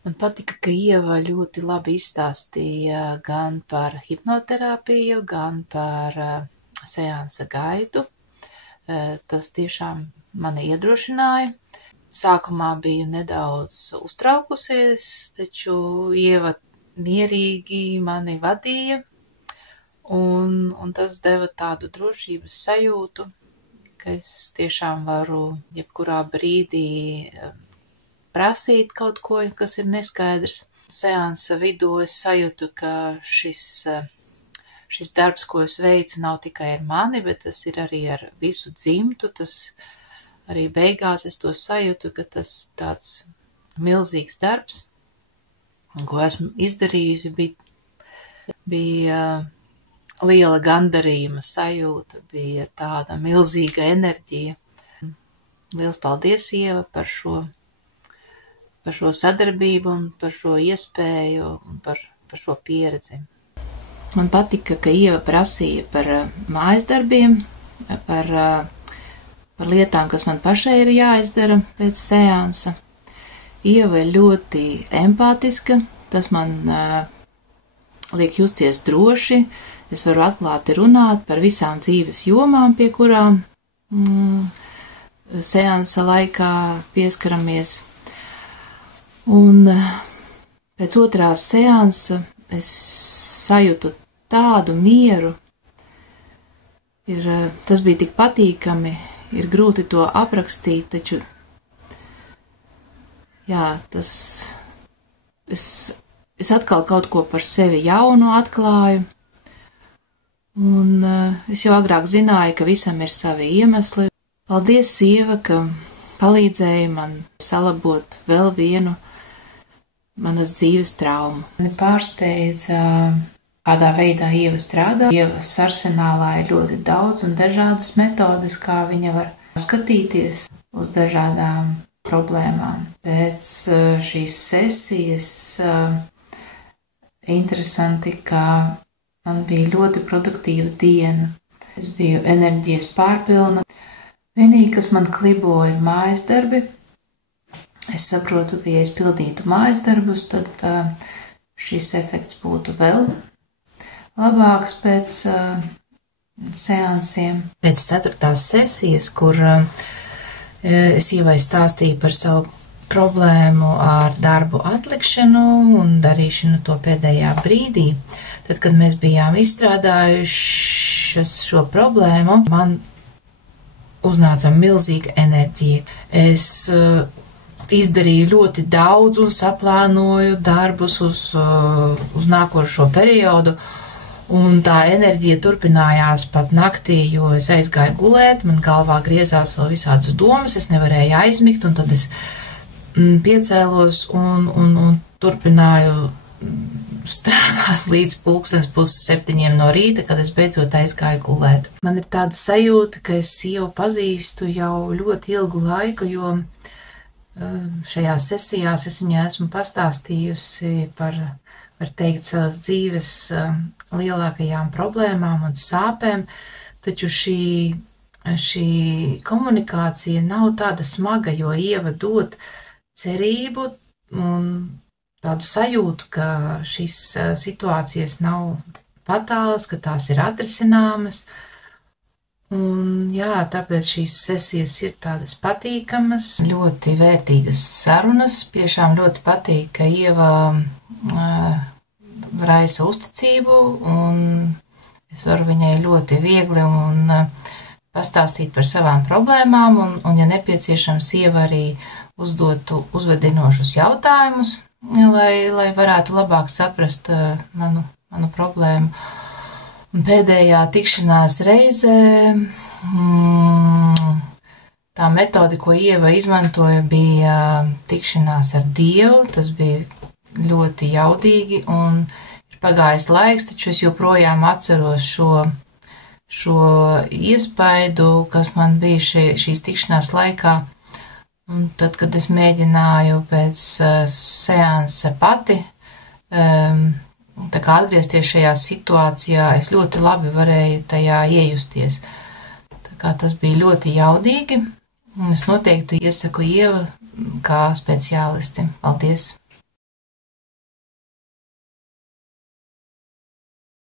Man patika, ka Ieva ļoti labi izstāstīja gan par hipnoterapiju, gan par seansa gaitu. Tas tiešām mani iedrošināja. Sākumā biju nedaudz uztraukusies, taču Ieva mierīgi mani vadīja, un tas deva tādu drošības sajūtu, ka es tiešām varu jebkurā brīdī prasīt kaut ko, kas ir neskaidrs. Seansa vidū es sajūtu, ka šis darbs, ko es veicu, nav tikai ar mani, bet tas ir arī ar visu dzimtu. Tas arī beigās es to sajūtu, ka tas tāds milzīgs darbs, ko esmu izdarījusi, bija liela gandarījuma sajūta, bija tāda milzīga enerģija. Liels paldies, Ieva, par šo sadarbību un par šo iespēju un par šo pieredzi. Man patika, ka Ieva prasīja par mājas darbiem, par lietām, kas man pašai ir jāizdara pēc seansa. Ieva ir ļoti empātiska, tas man liek justies droši, es varu atklāti runāt par visām dzīves jomām, pie kurām seansa laikā pieskaramies. Un pēc otrās seansa es sajūtu tādu mieru, tas bija tik patīkami, ir grūti to aprakstīt, taču, jā, es atkal kaut ko par sevi jaunu atklāju, un es jau agrāk zināju, ka visam ir savi iemesli. Paldies, Ieva, ka palīdzēja man salabot vēl vienu manas dzīves traumu. Mani pārsteidza, kādā veidā Ieva strādā. Ievas arsenālā ir ļoti daudz un dažādas metodes, kā viņa var skatīties uz dažādām problēmām. Pēc šīs sesijas interesanti, ka man bija ļoti produktīva diena. Es biju enerģijas pārpilna. Vienīgi, kas man kliboja, ir mājas darbi. Es saprotu, ka, ja es pildītu mājas darbus, tad šis efekts būtu vēl labāks pēc seansiem. Pēc 4. sesijas, kur es Ievai stāstīju par savu problēmu ar darbu atlikšanu un darīšanu to pēdējā brīdī, tad, kad mēs bijām izstrādājušas šo problēmu, man uznāca milzīga enerģija. Es izdarīju ļoti daudz un saplānoju darbus uz nākošo periodu, un tā enerģija turpinājās pat naktī, jo es aizgāju gulēt, man galvā griezās vēl visādas domas, es nevarēju aizmigt, un tad es piecēlos un turpināju strādāt līdz 6:30 no rīta, kad es beidzot aizgāju gulēt. Man ir tāda sajūta, ka es Ievu pazīstu jau ļoti ilgu laiku, jo šajās sesijās es viņai esmu pastāstījusi par, var teikt, savas dzīves lielākajām problēmām un sāpēm, taču šī komunikācija nav tāda smaga, jo Ieva dod cerību un tādu sajūtu, ka šīs situācijas nav fatālas, ka tās ir atrisināmas. Un jā, tāpēc šīs sesijas ir tādas patīkamas, ļoti vērtīgas sarunas. Tiešām ļoti patīk, ka Ieva raisa uzticību, un es varu viņai ļoti viegli un pastāstīt par savām problēmām, un ja nepieciešams, Ieva arī uzdotu uzvedinošus jautājumus, lai varētu labāk saprast manu problēmu. Un pēdējā tikšanās reizē tā metode, ko Ieva izmantoja, bija tikšanās ar Dievu. Tas bija ļoti jaudīgi un ir pagājis laiks, taču es joprojām atceros šo iespaidu, kas man bija šīs tikšanās laikā. Un tad, kad es mēģināju pēc seansa pati tā kā atgriezties šajā situācijā, es ļoti labi varēju tajā iejusties. Tā kā tas bija ļoti jaudīgi, un es noteikti iesaku Ievu kā speciālisti. Paldies!